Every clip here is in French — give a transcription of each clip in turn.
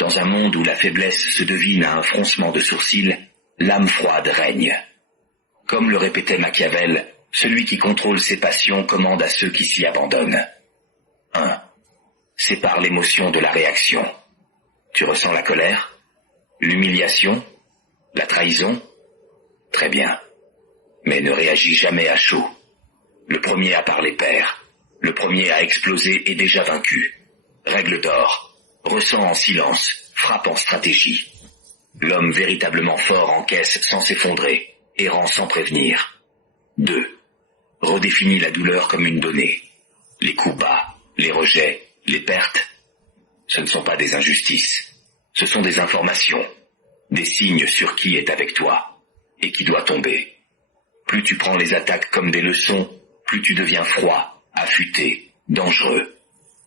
Dans un monde où la faiblesse se devine à un froncement de sourcils, l'âme froide règne. Comme le répétait Machiavel, celui qui contrôle ses passions commande à ceux qui s'y abandonnent. 1. Sépare l'émotion de la réaction. Tu ressens la colère? L'humiliation? La trahison? Très bien. Mais ne réagis jamais à chaud. Le premier à parler perd. Le premier à exploser est déjà vaincu. Règle d'or. Ressens en silence, frappe en stratégie. L'homme véritablement fort encaisse sans s'effondrer et rend sans prévenir. 2. Redéfinis la douleur comme une donnée. Les coups bas, les rejets, les pertes, ce ne sont pas des injustices. Ce sont des informations, des signes sur qui est avec toi et qui doit tomber. Plus tu prends les attaques comme des leçons, plus tu deviens froid, affûté, dangereux.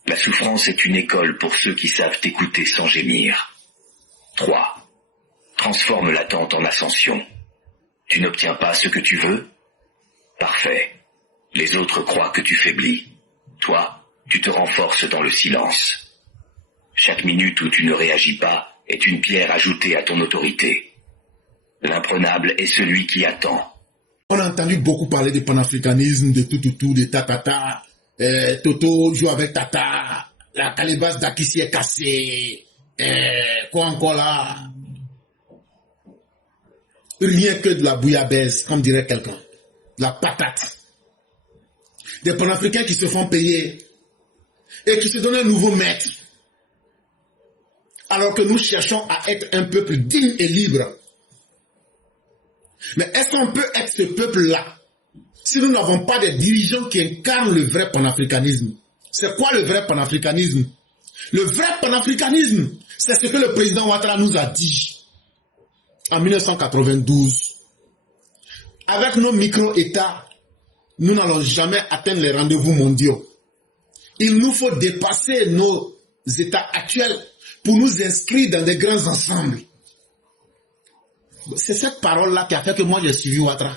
La souffrance est une école pour ceux qui savent écouter sans gémir. 3. Transforme l'attente en ascension. Tu n'obtiens pas ce que tu veux? Parfait. Les autres croient que tu faiblis. Toi, tu te renforces dans le silence. Chaque minute où tu ne réagis pas est une pierre ajoutée à ton autorité. L'imprenable est celui qui attend. On a entendu beaucoup parler de panafricanisme, de tout, de tatata. Toto joue avec Tata. La calebasse d'Akissi est cassée. Quoi encore là? Rien que de la bouillabaisse, comme dirait quelqu'un. La patate. Des panafricains qui se font payer et qui se donnent un nouveau maître. Alors que nous cherchons à être un peuple digne et libre. Mais est-ce qu'on peut être ce peuple-là si nous n'avons pas des dirigeants qui incarnent le vrai panafricanisme? C'est quoi le vrai panafricanisme? Le vrai panafricanisme, c'est ce que le président Ouattara nous a dit en 1992. Avec nos micro-États, nous n'allons jamais atteindre les rendez-vous mondiaux. Il nous faut dépasser nos États actuels pour nous inscrire dans des grands ensembles. C'est cette parole-là qui a fait que moi j'ai suivi Ouattara.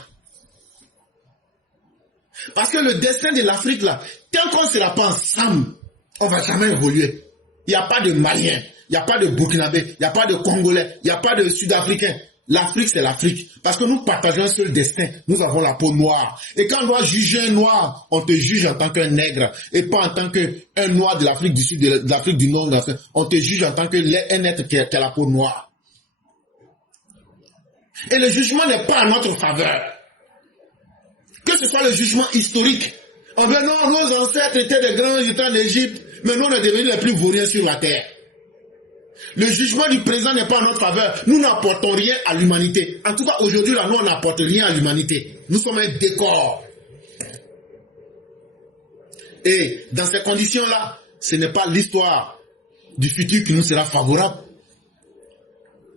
Parce que le destin de l'Afrique, là, tant qu'on ne sera pas ensemble, on ne va jamais évoluer. Il n'y a pas de Maliens, il n'y a pas de Burkinabé, il n'y a pas de Congolais, il n'y a pas de Sud-Africains. L'Afrique, c'est l'Afrique. Parce que nous partageons un seul destin. Nous avons la peau noire. Et quand on doit juger un noir, on te juge en tant qu'un nègre et pas en tant qu'un noir de l'Afrique du Sud, de l'Afrique du Nord. On te juge en tant qu'un être qui a la peau noire. Et le jugement n'est pas en notre faveur. Que ce soit le jugement historique. On veut non, nos ancêtres étaient des grands états d'Égypte, mais nous on est devenus les plus vauriens sur la terre. Le jugement du présent n'est pas en notre faveur. Nous n'apportons rien à l'humanité. En tout cas, aujourd'hui, là, nous, on n'apporte rien à l'humanité. Nous sommes un décor. Et dans ces conditions-là, ce n'est pas l'histoire du futur qui nous sera favorable.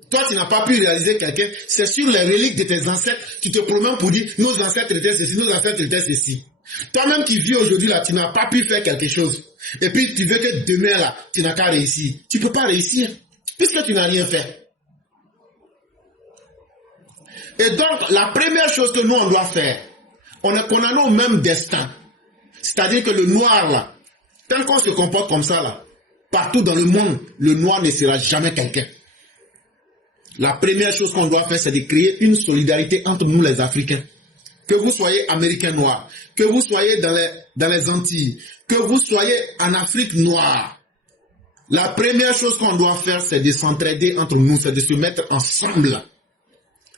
Toi, tu n'as pas pu réaliser quelqu'un. C'est sur les reliques de tes ancêtres, tu te promènes pour dire, nos ancêtres étaient ceci, nos ancêtres étaient ceci. Toi-même qui vis aujourd'hui, là, tu n'as pas pu faire quelque chose. Et puis, tu veux que demain, là, tu n'as qu'à réussir. Tu ne peux pas réussir, puisque tu n'as rien fait. Et donc, la première chose que nous, on doit faire, on a nos mêmes destins. C'est-à-dire que le noir, là, tant qu'on se comporte comme ça, là, partout dans le monde, le noir ne sera jamais quelqu'un. La première chose qu'on doit faire, c'est de créer une solidarité entre nous, les Africains. Que vous soyez Américains noirs, que vous soyez dans les Antilles, que vous soyez en Afrique noire. La première chose qu'on doit faire, c'est de s'entraider entre nous, c'est de se mettre ensemble.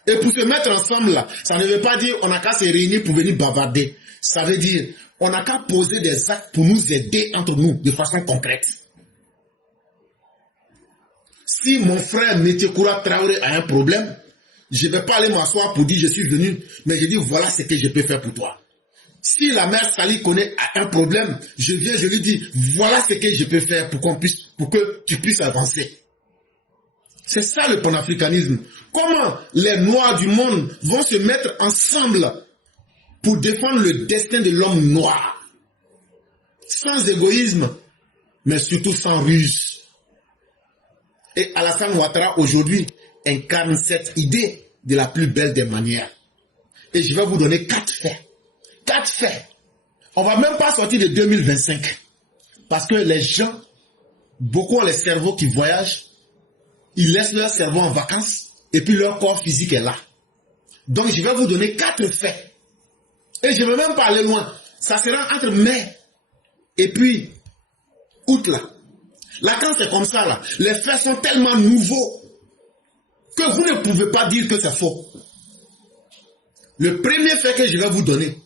Et pour se mettre ensemble, là, ça ne veut pas dire on n'a qu'à se réunir pour venir bavarder. Ça veut dire on n'a qu'à poser des actes pour nous aider entre nous de façon concrète. Si mon frère Métier-Koura Traoré a un problème, je ne vais pas aller m'asseoir pour dire je suis venu, mais je dis voilà ce que je peux faire pour toi. Si la mère Sali connaît un problème, je viens, je lui dis voilà ce que je peux faire pour que tu puisses avancer. C'est ça le panafricanisme. Comment les Noirs du monde vont se mettre ensemble pour défendre le destin de l'homme noir. Sans égoïsme, mais surtout sans ruse. Et Alassane Ouattara aujourd'hui incarne cette idée de la plus belle des manières. Et je vais vous donner 4 faits. 4 faits. On ne va même pas sortir de 2025. Parce que les gens, beaucoup ont les cerveaux qui voyagent. ils laissent leur cerveau en vacances et puis leur corps physique est là. Donc je vais vous donner 4 faits. Et je ne vais même pas aller loin. Ça sera entre mai et puis août là. Là quand c'est comme ça là, les faits sont tellement nouveaux que vous ne pouvez pas dire que c'est faux. Le premier fait que je vais vous donner,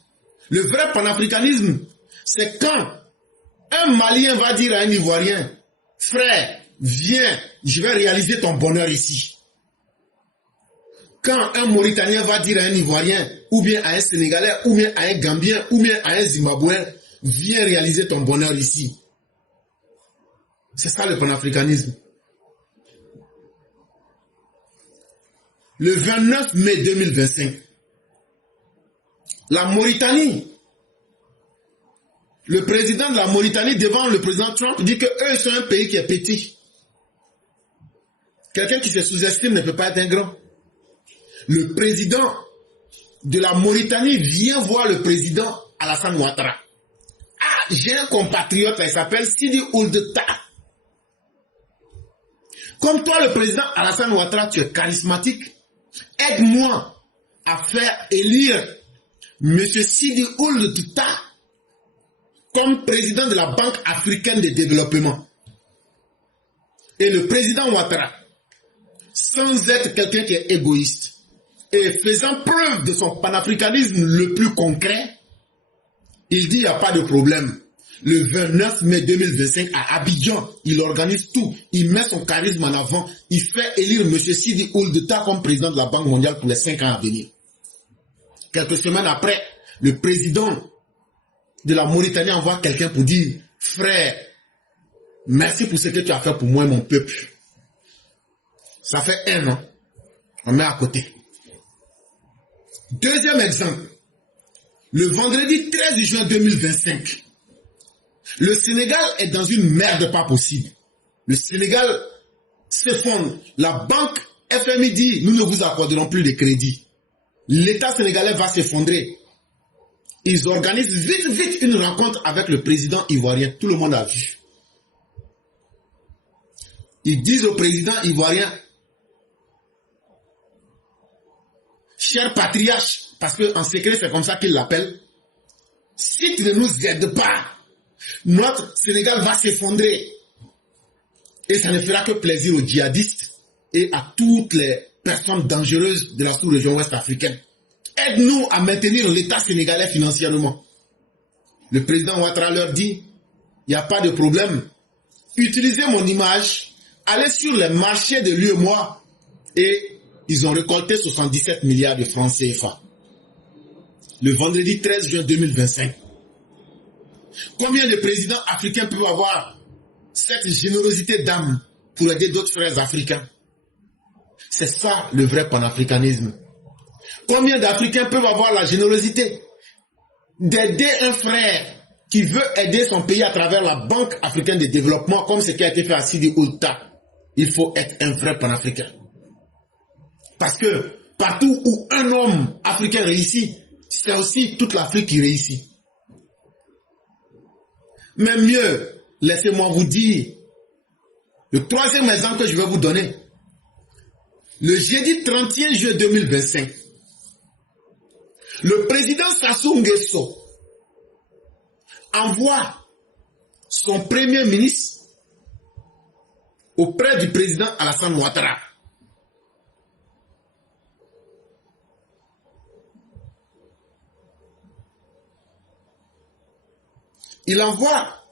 le vrai panafricanisme, c'est quand un Malien va dire à un Ivoirien, frère, viens, je vais réaliser ton bonheur ici. Quand un Mauritanien va dire à un Ivoirien, ou bien à un Sénégalais, ou bien à un Gambien, ou bien à un Zimbabwéen, viens réaliser ton bonheur ici. C'est ça le panafricanisme. Le 29 mai 2025, la Mauritanie, le président de la Mauritanie devant le président Trump dit que eux sont un pays qui est petit. Quelqu'un qui se sous-estime ne peut pas être un grand. Le président de la Mauritanie vient voir le président Alassane Ouattara. Ah, j'ai un compatriote, il s'appelle Sidi Ould Tah. Comme toi, le président Alassane Ouattara, tu es charismatique. Aide-moi à faire élire M. Sidi Ould Tah comme président de la Banque africaine de développement. Et le président Ouattara, sans être quelqu'un qui est égoïste, et faisant preuve de son panafricanisme le plus concret, il dit il n'y a pas de problème. Le 29 mai 2025 à Abidjan, il organise tout, il met son charisme en avant, il fait élire M. Sidi Ould Tah comme président de la Banque mondiale pour les 5 ans à venir. Quelques semaines après, le président de la Mauritanie envoie quelqu'un pour dire « Frère, merci pour ce que tu as fait pour moi et mon peuple. » Ça fait 1 an. On met à côté. Deuxième exemple. Le vendredi 13 juin 2025, le Sénégal est dans une merde pas possible. Le Sénégal s'effondre. La banque FMI dit « Nous ne vous accorderons plus de crédit. » L'État sénégalais va s'effondrer. Ils organisent vite une rencontre avec le président ivoirien. Tout le monde a vu. Ils disent au président ivoirien, cher patriarche, parce qu'en secret c'est comme ça qu'ils l'appellent, si tu ne nous aides pas, notre Sénégal va s'effondrer. Et ça ne fera que plaisir aux djihadistes et à toutes les personnes dangereuses de la sous-région ouest africaine. Aide-nous à maintenir l'État sénégalais financièrement. Le président Ouattara leur dit, il n'y a pas de problème. Utilisez mon image, allez sur les marchés de l'UEMOA. Et ils ont récolté 77 milliards de francs CFA. Le vendredi 13 juin 2025. Combien de présidents africains peuvent avoir cette générosité d'âme pour aider d'autres frères africains? C'est ça le vrai panafricanisme. Combien d'Africains peuvent avoir la générosité d'aider un frère qui veut aider son pays à travers la Banque africaine de développement, comme ce qui a été fait à Sidi Ould Tah? Il faut être un vrai panafricain. Parce que partout où un homme africain réussit, c'est aussi toute l'Afrique qui réussit. Mais mieux, laissez-moi vous dire, le troisième exemple que je vais vous donner, le jeudi 31 juin 2025, le président Sassou Nguesso envoie son premier ministre auprès du président Alassane Ouattara. Il envoie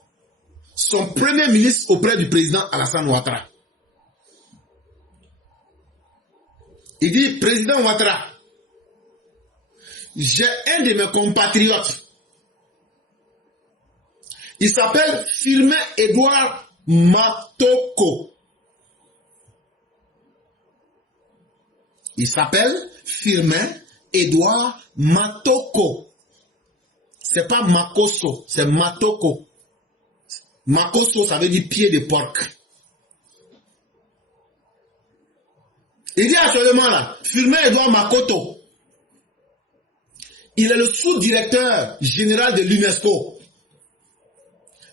son premier ministre auprès du président Alassane Ouattara. Il dit, président Ouattara, j'ai un de mes compatriotes. Il s'appelle Firmin Edouard Matoko. Il s'appelle Firmin Edouard Matoko. C'est pas Makosso, c'est Matoko. Makosso, ça veut dire pied de porc. Il dit actuellement là, Firmin Edouard Makoto. Il est le sous-directeur général de l'UNESCO.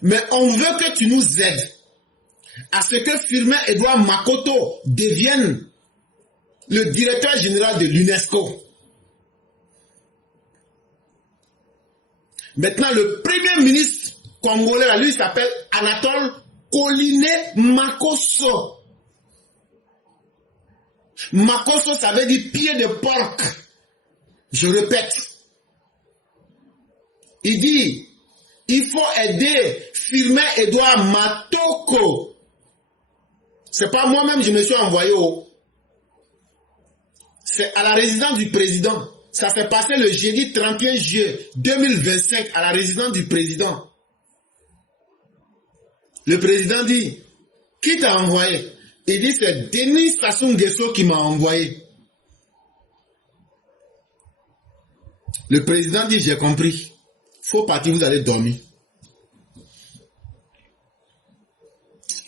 Mais on veut que tu nous aides à ce que Firmin Edouard Makoto devienne le directeur général de l'UNESCO. Maintenant, le premier ministre congolais, là, lui, s'appelle Anatole Koline Makosso. Makosso, ça veut dire pied de porc. Je répète. Il dit, il faut aider Firmin Edouard Matoko. C'est pas moi-même, je me suis envoyé au... C'est à la résidence du président. Ça s'est passé le jeudi 31 juillet 2025 à la résidence du président. Le président dit, qui t'a envoyé? Il dit, c'est Denis Sassou Nguesso qui m'a envoyé. Le président dit, j'ai compris. Faut partir, vous allez dormir.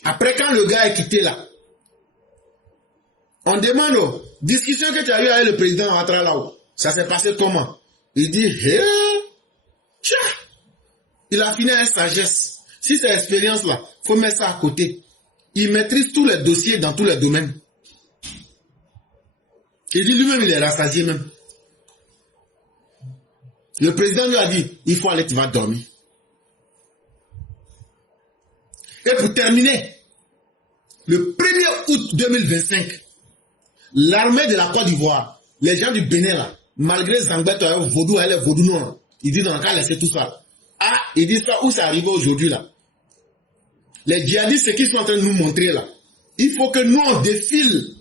Après, quand le gars est quitté là, on demande, oh, discussion que tu as eu avec le président Ouattara là-haut, ça s'est passé comment? Il dit, il a fini avec sagesse. Si c'est expérience là, faut mettre ça à côté. Il maîtrise tous les dossiers dans tous les domaines. Il dit lui-même, il est rassasié même. Le président lui a dit, il faut aller, tu vas dormir. Et pour terminer, le 1er août 2025, l'armée de la Côte d'Ivoire, les gens du Bénin là, malgré Zangbeto, Vaudou, elle est Vaudou noir, ils disent on va laisser tout ça. Ah, ils disent ça, où c'est arrivé aujourd'hui là? Les djihadistes, ce qu'ils sont en train de nous montrer là, il faut que nous on défile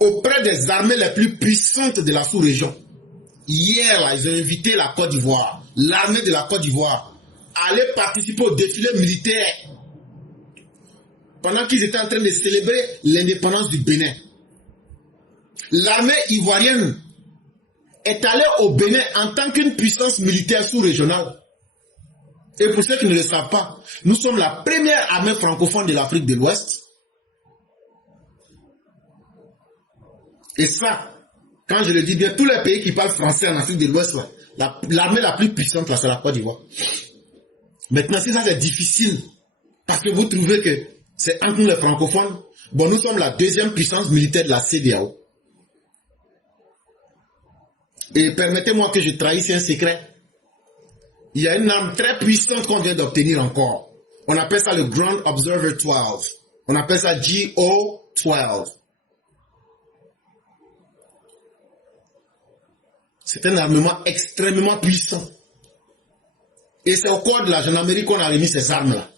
auprès des armées les plus puissantes de la sous-région. Hier là, ils ont invité la Côte d'Ivoire, l'armée de la Côte d'Ivoire, à aller participer au défilé militaire pendant qu'ils étaient en train de célébrer l'indépendance du Bénin. L'armée ivoirienne est allée au Bénin en tant qu'une puissance militaire sous-régionale. Et pour ceux qui ne le savent pas, nous sommes la première armée francophone de l'Afrique de l'Ouest. Et ça, quand je le dis bien, tous les pays qui parlent français en Afrique de l'Ouest, l'armée la plus puissante, c'est la Côte d'Ivoire. Maintenant, si ça c'est difficile, parce que vous trouvez que c'est entre nous les francophones, bon, nous sommes la deuxième puissance militaire de la CEDEAO. Et permettez-moi que je trahisse un secret. Il y a une arme très puissante qu'on vient d'obtenir encore. On appelle ça le Ground Observer 12. On appelle ça GO-12. C'est un armement extrêmement puissant. Et c'est au corps de la gendarmerie qu'on a remis ces armes-là.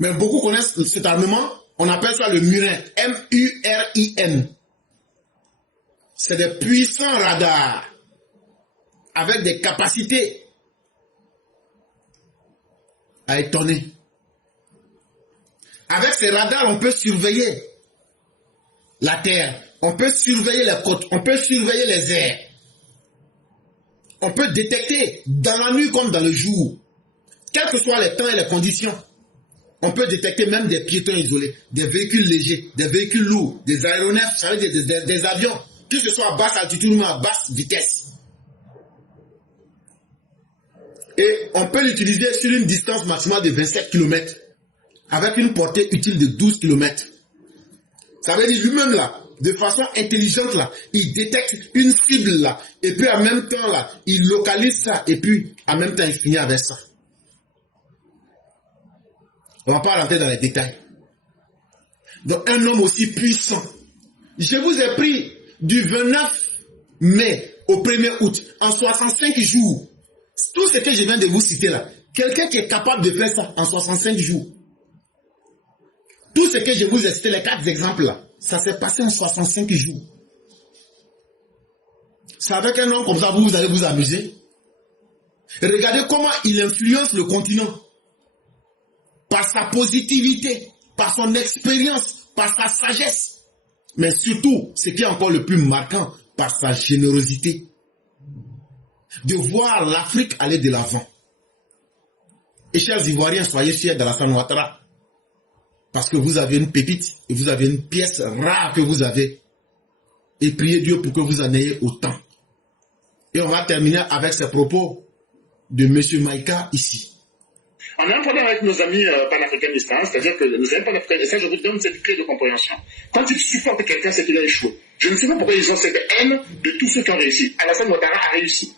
Mais beaucoup connaissent cet armement. On appelle ça le Murin. M-U-R-I-N. C'est des puissants radars avec des capacités à étonner. Avec ces radars, on peut surveiller la terre, on peut surveiller les côtes, on peut surveiller les airs. On peut détecter dans la nuit comme dans le jour, quels que soient les temps et les conditions. On peut détecter même des piétons isolés, des véhicules légers, des véhicules lourds, des aéronefs, ça veut dire des avions, que ce soit à basse altitude ou à basse vitesse. Et on peut l'utiliser sur une distance maximale de 27 km, avec une portée utile de 12 km. Ça veut dire lui-même là, de façon intelligente là, il détecte une cible là, et puis en même temps là, il localise ça, et puis en même temps il finit avec ça. On ne va pas rentrer dans les détails. Donc un homme aussi puissant. Je vous ai pris du 29 mai au 1er août, en 65 jours. Tout ce que je viens de vous citer là, quelqu'un qui est capable de faire ça en 65 jours. Tout ce que je vous ai cité, les 4 exemples là, ça s'est passé en 65 jours. C'est avec un homme comme ça, vous allez vous amuser. Regardez comment il influence le continent. Par sa positivité, par son expérience, par sa sagesse. Mais surtout, ce qui est encore le plus marquant, par sa générosité. De voir l'Afrique aller de l'avant. Et chers Ivoiriens, soyez fiers d'Alassane Ouattara. Parce que vous avez une pépite et vous avez une pièce rare que vous avez. Et priez Dieu pour que vous en ayez autant. Et on va terminer avec ces propos de M. Maïka ici. On a un problème avec nos amis panafricanistes, hein, c'est-à-dire que nos amis panafricanistes, ça je vous donne cette clé de compréhension. Quand ils supportent quelqu'un, c'est qu'il a échoué. Je ne sais pas pourquoi ils ont cette haine de tous ceux qui ont réussi. Alassane Ouattara a réussi.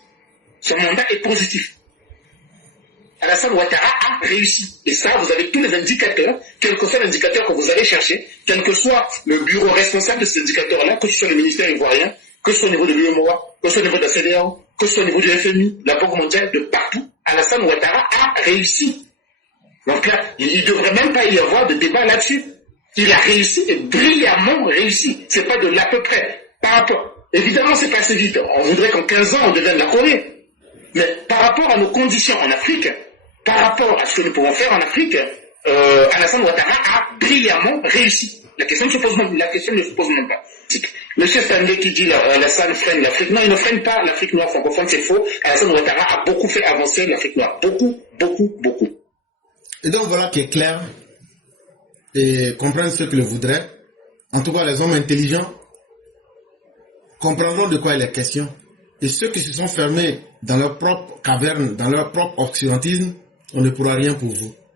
Son mandat est positif. Alassane Ouattara a réussi. Et ça, vous avez tous les indicateurs, quel que soit l'indicateur que vous allez chercher, quel que soit le bureau responsable de ces indicateurs-là, que ce soit le ministère ivoirien, que ce soit au niveau de l'UEMOA, que ce soit au niveau de la CEDEAO, que ce soit au niveau du FMI, la Banque mondiale, de partout, Alassane Ouattara a réussi. Donc là, il ne devrait même pas y avoir de débat là-dessus. Il a réussi et brillamment réussi. C'est pas de l'à peu près. Par rapport. Évidemment, c'est pas assez vite. On voudrait qu'en 15 ans, on devienne la Corée. Mais par rapport à nos conditions en Afrique, par rapport à ce que nous pouvons faire en Afrique, Alassane Ouattara a brillamment réussi. La question ne se pose même pas. Monsieur Stanley qui dit Alassane freine l'Afrique. Non, il ne freine pas l'Afrique noire francophone, c'est faux. Alassane Ouattara a beaucoup fait avancer l'Afrique noire. Beaucoup, beaucoup, beaucoup. Et donc voilà qui est clair. Et comprendre ce que le voudrait. En tout cas, les hommes intelligents comprendront de quoi il est question. Et ceux qui se sont fermés dans leur propre caverne, dans leur propre occidentisme, on ne pourra rien pour vous.